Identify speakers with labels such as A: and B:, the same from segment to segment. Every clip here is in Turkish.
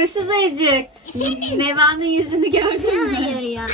A: Huysuz ayıcık. Neva'nın yüzünü gördün mü?
B: Hayır ya.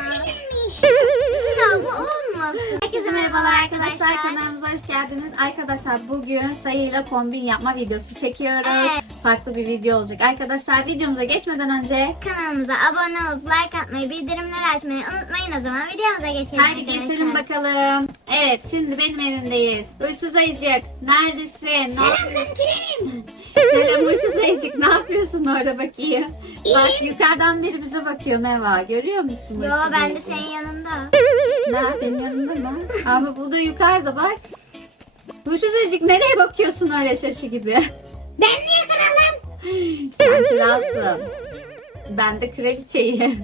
B: Ya bu olmasın. Herkese merhabalar arkadaşlar.
A: Kanalımıza hoş geldiniz. Arkadaşlar bugün sayıyla kombin yapma videosu çekiyoruz.
B: Evet.
A: Farklı bir video olacak. Arkadaşlar videomuza geçmeden önce
B: Kanalımıza abone olup like atmayı, bildirimleri açmayı unutmayın. O zaman videomuza geçelim.
A: haydi
B: arkadaşlar.
A: geçelim bakalım. Evet, şimdi benim evimdeyiz. Huysuz ayıcık neredesin?
B: Selamünaleyküm.
A: Selam Huysuz ayıcık, ne yapıyorsun orada bakayım? Bak yukarıdan biri bize bakıyor Meva. Görüyor musun?
B: Yo,
A: Huysuz
B: ben de
A: ayıcık?
B: senin yanında.
A: Ne, benim yanımda mı? Ama bu da yukarıda bak. Huysuz ayıcık, nereye bakıyorsun öyle şaşı gibi?
B: Ben niye kralım?
A: Sen kralsın. Ben de kraliçeyim.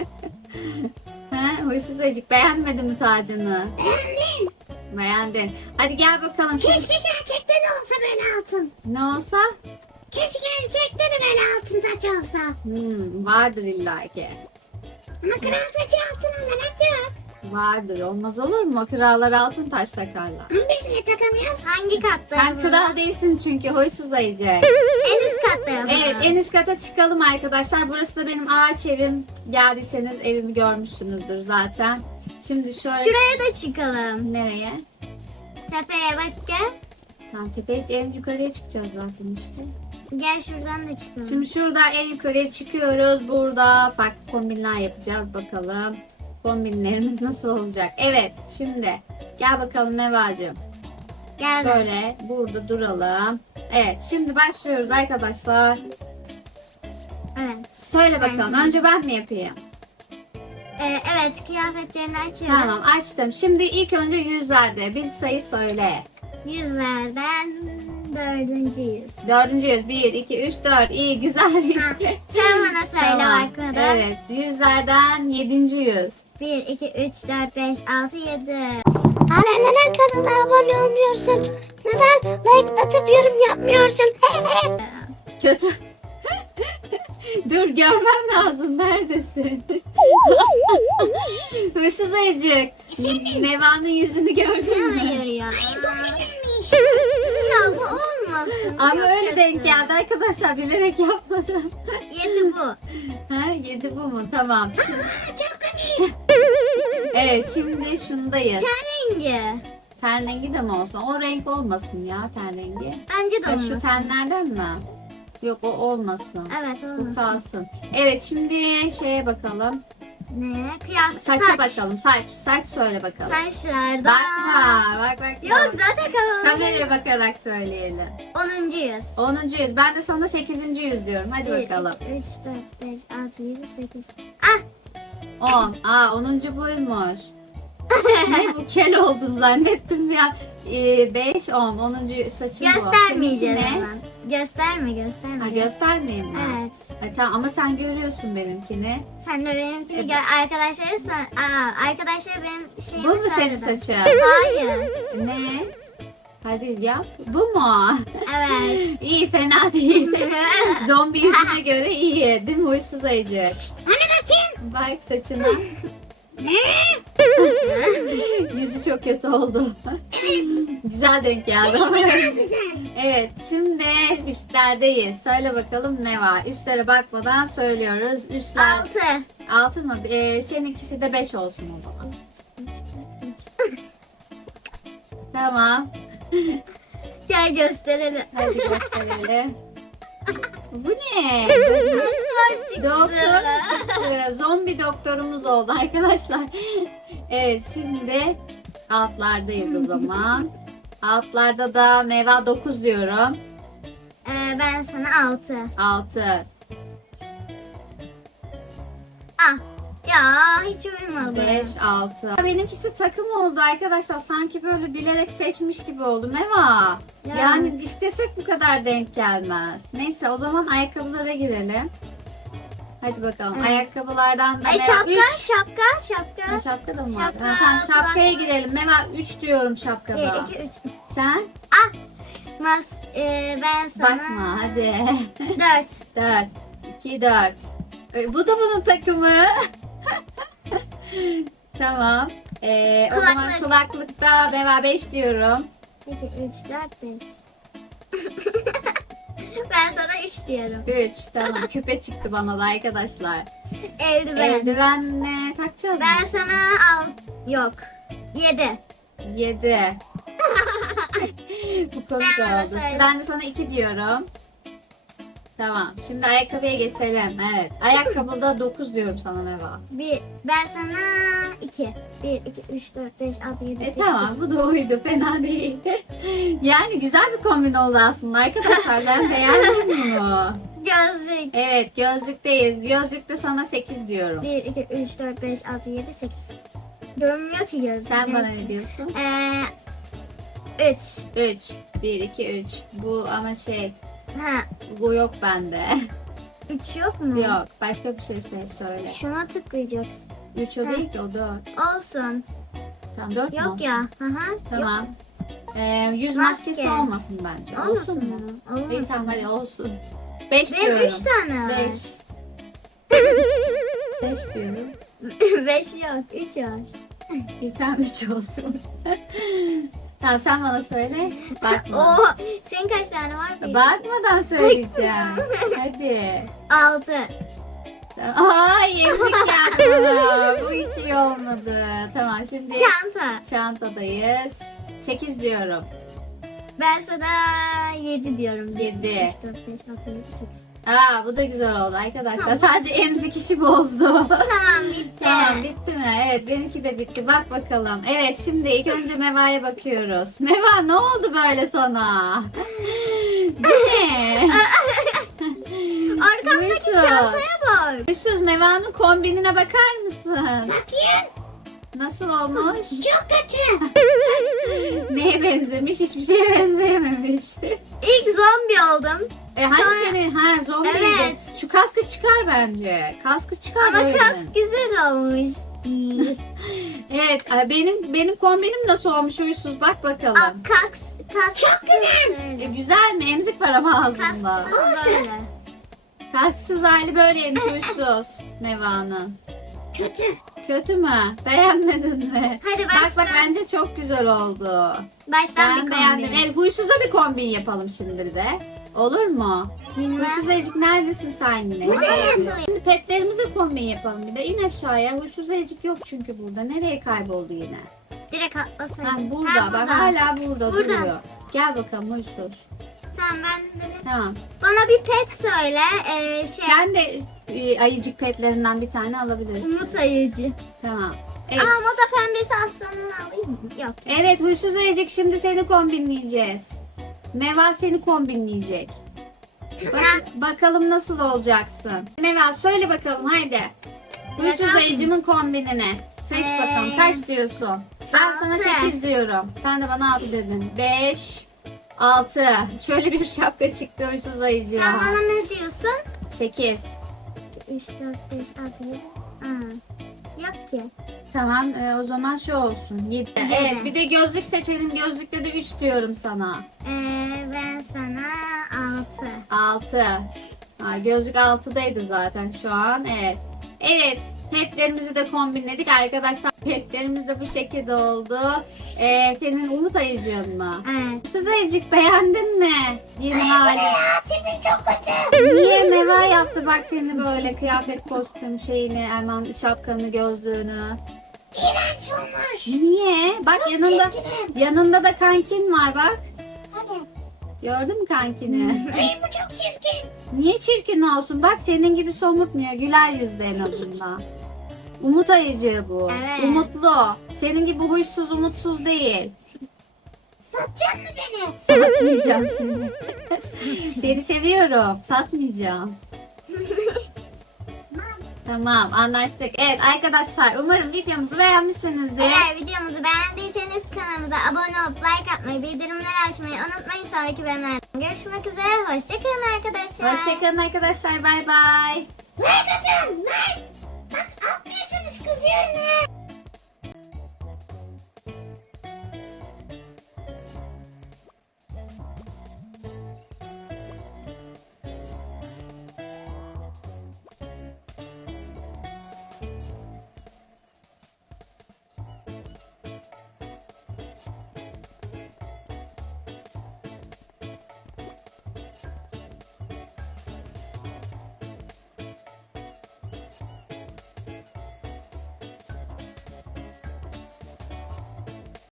A: Ha, Huysuz ayıcık, beğenmedin mi tacını?
B: Beğendim.
A: Beğendin. Hadi gel bakalım.
B: Keşke gerçekte de olsa böyle altın.
A: Ne olsa?
B: Keşke gerçekte de böyle altın saç olsa.
A: Vardır illaki.
B: Ama kral saçı altın olarak yok.
A: Vardır. Olmaz olur mu? Krallar altın taş takarlar.
B: Ama biz niye takamıyoruz? Hangi katta?
A: Sen kral değilsin çünkü Huysuz ayıcık.
B: En üst katta mı?
A: Evet, en üst kata çıkalım arkadaşlar. Burası da benim ağaç evim. Geldiyseniz evimi görmüşsünüzdür zaten. Şimdi şöyle...
B: Şuraya da çıkalım.
A: Nereye?
B: Tepeye bak gel.
A: Tam tepeye, en yukarıya çıkacağız zaten işte.
B: Gel şuradan da çıkalım.
A: Şimdi şurada en yukarıya çıkıyoruz. Burada farklı kombinler yapacağız. Bakalım kombinlerimiz nasıl olacak. Evet, şimdi gel bakalım Mevacığım.
B: Gel.
A: Şöyle burada duralım. Evet, şimdi başlıyoruz arkadaşlar.
B: Evet.
A: Söyle
B: Sen
A: bakalım.
B: şimdi-
A: Önce ben mi yapayım?
B: Evet, kıyafetlerini açıyoruz.
A: Tamam, açtım. Şimdi ilk önce yüzlerde bir sayı söyle.
B: Yüzlerden dördüncüyüz.
A: Dördüncü yüz. 1, 2, 3, 4. İyi, güzel işte.
B: Sen bana söyle
A: Tamam.
B: bakmadan.
A: Evet, yüzlerden yedinci yüz.
B: 1, 2, 3, 4, 5, 6, 7. Hala neden kanala abone olmuyorsun? Neden like atıp yorum yapmıyorsun?
A: Kötü. Dur, görmem lazım. Neredesin? Huysuz ayıcık. Neva'nın yüzünü gördün mü?
B: Hayır ya. Ya bu olmasın.
A: Ama öyle denk geldi arkadaşlar. Bilerek yapmadım.
B: 7 bu.
A: Ha, 7 bu mu? Tamam.
B: Çok komik.
A: Evet, şimdi şundayız.
B: Ten rengi.
A: Ten rengi de mi olsun? O renk olmasın ya, ten rengi.
B: Bence de
A: Ha,
B: olmasın.
A: şu tenlerden mi? Yok, o olmasın.
B: Evet,
A: Bu
B: olmasın.
A: kalsın. Evet, şimdi şeye bakalım.
B: Ne? Kıyafet.
A: Saça
B: saç.
A: bakalım. Saç söyle bakalım.
B: Saçlarda.
A: Bakma. Bak.
B: Yok, zaten kafamda.
A: Kameraya bakarak söyleyelim.
B: 10. yüz.
A: 10. yüz. Ben de sana 8. yüz diyorum. Hadi
B: 1,
A: bakalım.
B: 2, 3, 4, 5, 6, 7, 8. Ah!
A: 10. 10. buymuş. Ne bu, kel oldum zannettim ya. 5, 10. 10. saçım bu.
B: Göstermeyeceğiz
A: Seninki ne?
B: hemen. Gösterme.
A: Ha, göstermeyeyim mi?
B: Evet.
A: Tamam, ama sen görüyorsun benimkini.
B: Sen de benimkini gör. Arkadaşları arkadaşlar benim şeyimi
A: Bu mu senin
B: söyledi.
A: saçın?
B: Hayır.
A: Ne? Hadi yap. Bu mu?
B: Evet.
A: İyi, fena değil. Zombi yüzüne göre iyi. Değil mi Huysuz ayıcık?
B: Hani bakayım.
A: Bak saçına. Yüzü çok kötü oldu. Güzel denk geldi ama. Evet, şimdi üstlerdeyiz. Söyle bakalım ne var? Üstlere bakmadan söylüyoruz. Üstler
B: 6.
A: 6 mı? Seninkisi de 5 olsun o zaman. Tamam.
B: Gel gösterelim.
A: Hadi gösterelim. Bu ne?
B: Doktor
A: Doktor çıktı. Zombi doktorumuz oldu arkadaşlar. Evet, şimdi altlardayız o zaman. Altlarda da meyve 9 diyorum.
B: Ben sana 6.
A: 6.
B: Ah. Ya hiç uyumadı.
A: 5, 6. Benimkisi takım oldu arkadaşlar. Sanki böyle bilerek seçmiş gibi oldu. Meva.
B: Ya.
A: Yani istesek bu kadar denk gelmez. Neyse, o zaman ayakkabılara girelim. Hadi bakalım.
B: Evet.
A: Ayakkabılardan da
B: Ay,
A: Meva
B: şapka,
A: 3.
B: şapka.
A: Ha, şapka da mı vardı?
B: Şapka,
A: Ha, tamam, şapkaya
B: kulak-
A: girelim. Meva 3 diyorum şapkada.
B: 1, 2, 3.
A: Sen?
B: Ben sana
A: Bakma hadi.
B: 4.
A: 4. 2, 4. Bu da bunun takımı. Tamam. O zaman
B: Kulaklık.
A: kulaklıkta Meva 5 diyorum.
B: 2, 3, 4, 5. Ben Ben sana 3 diyorum.
A: 3 tamam. Küpe çıktı bana da arkadaşlar.
B: Eldiven.
A: Eldiven ne takacağız
B: Ben
A: mı?
B: sana yok. 7.
A: 7. Bu komik
B: Sen bana
A: oldu.
B: söyle.
A: Ben de sana 2 diyorum. Tamam. Şimdi ayakkabıya geçelim. Evet. Ayakkabıda 9 diyorum sana Meva.
B: Ben sana 2. 1, 2, 3, 4, 5, 6, 7, 8.
A: Tamam bu da oydu. Fena değil. Yani güzel bir kombin oldu aslında arkadaşlar. Ben beğendim bunu.
B: Gözlük.
A: Evet gözlükteyiz. Gözlükte sana 8 diyorum.
B: 1, 2, 3, 4, 5, 6, 7, 8. Görünmüyor ki gözlük.
A: Sen bana ne diyorsun?
B: 3.
A: 3. 1, 2, 3. Bu ama
B: Ha,
A: bu yok bende.
B: 3 yok mu?
A: Yok. Başka bir şey söyle.
B: Şuna tıklayacaksın.
A: 3 o
B: Ha.
A: değil ki o 4.
B: Olsun.
A: Tamam 4
B: Yok ya. Hı hı.
A: Tamam. Yüz
B: Maske.
A: maskesi olmasın bence.
B: Yok. Olmasın mı?
A: İyi
B: Olmasın.
A: tamam hadi olsun. 5
B: Benim
A: diyorum.
B: 3 tane var.
A: 5. 5 diyorum.
B: 5 yok. 3 var.
A: İyi tamam 3 olsun. Tamam sen bana söyle. Bakma.
B: Oo, senin kaç tane var ki?
A: Bakmadan söyleyeceğim. Hadi.
B: 6.
A: Ay emzik yapma. Bu hiç iyi olmadı. Tamam şimdi
B: Çanta.
A: çantadayız. 8 diyorum.
B: Ben sana 7 diyorum.
A: 7.
B: 3, 4, 5, 6, 7, 8.
A: Aa bu da güzel oldu arkadaşlar. Sadece emzik işi bozdu.
B: Tamam bitti.
A: Tamam bitti mi? Evet benimki de bitti. Bak bakalım. Evet şimdi ilk önce Meva'ya bakıyoruz. Meva ne oldu böyle sana? Bu ne?
B: Arkamdaki
A: Huysuz.
B: çantaya bak.
A: Huysuz Meva'nın kombinine bakar mısın?
B: Bakayım.
A: Nasıl olmuş?
B: Çok kötü.
A: Neye benzemiş? Hiçbir şeye benzeyememiş.
B: İlk zombi oldum.
A: Hani
B: Sonra-
A: senin zombiydi.
B: Evet.
A: Şu kaskı çıkar bence. Kaskı çıkar
B: Ama
A: böyle.
B: kas güzel olmuş.
A: Evet benim kombinim nasıl olmuş Huysuz? Bak bakalım.
B: Kas çok güzel.
A: Güzel mi? Emzik var ama ağzında.
B: Kassız böyle.
A: Kasksız hali böyleymiş Huysuz Neva'nın.
B: Kötü.
A: Kötü mü? Beğenmedin mi?
B: Hadi
A: Bak
B: başla.
A: bence çok güzel oldu.
B: Baştan
A: Ben
B: bir
A: beğendim.
B: kombin.
A: Evet Huysuz'a bir kombin yapalım şimdi de. Olur mu?
B: Bilmem.
A: Huysuz Ecik neredesin sen yine?
B: Buradayım.
A: Şimdi petlerimize kombin yapalım bir de. İn aşağıya. Huysuz Ecik yok çünkü burada. Nereye kayboldu yine?
B: Direkt atlasaydım.
A: Ha, burada. Bak hala burada
B: Burada.
A: duruyor. Gel bakalım Huysuz.
B: Tamam ben de.
A: Tamam.
B: Bana bir pet söyle.
A: Sen de ayıcık petlerinden bir tane alabilirsin.
B: Umut ayıcı.
A: Tamam. Evet.
B: Aa moda pembesi aslanını alayım mı? Yok.
A: Evet Huysuz Ayıcık şimdi seni kombinleyeceğiz. Meva seni kombinleyecek. Bakalım nasıl olacaksın. Meva söyle bakalım haydi. Huysuz
B: Bakalım.
A: Ayıcımın kombinini. Seç bakalım kaç diyorsun? Ben sana 8 diyorum. Sen de bana 6 dedin. 5, 6. Şöyle bir şapka çıktı Huysuz Ayıcığa.
B: Sen bana ne diyorsun?
A: 8.
B: 3, 4, 5, 6, 7. Yok ki.
A: Tamam o zaman şu olsun. 7. Evet bir de gözlük seçelim. Gözlükte de 3 diyorum sana.
B: Ben sana 6.
A: 6. Ha, gözlük 6'daydı zaten şu an. Evet. Evet. Petlerimizi de kombinledik arkadaşlar. Petlerimiz de bu şekilde oldu. Senin Umut Ayıcığın mı?
B: Evet.
A: Huysuz Ayıcık beğendin mi? Yeni hali.
B: Ya tipin çok kötü.
A: Niye Meva yaptı bak seni böyle kıyafet kostüm şeyini hemen şapkanı gözlüğünü.
B: İğrenç olmuş.
A: Niye? Bak
B: çirkinim.
A: yanında da kankin var bak.
B: Hadi.
A: Gördün mü kankini?
B: Ay bu çok çirkin.
A: Niye çirkin olsun? Bak senin gibi somurtmuyor. Güler yüzlü en azından. Umut ayıcığı bu.
B: Evet.
A: Umutlu. Senin gibi huysuz, umutsuz değil.
B: Satacaksın mı beni?
A: Satmayacağım seni. Seni seviyorum. Satmayacağım. Tamam anlaştık. Evet arkadaşlar umarım videomuzu beğenmişsinizdir.
B: Eğer videomuzu beğendiyseniz kanalımıza abone olup like atmayı, bildirimleri açmayı unutmayın. Sonraki bölümlerde görüşmek üzere. Hoşçakalın arkadaşlar.
A: Hoşçakalın arkadaşlar. Bay bay.
B: Like atın. Like. Bak atmıyorsunuz kızıyorum ha.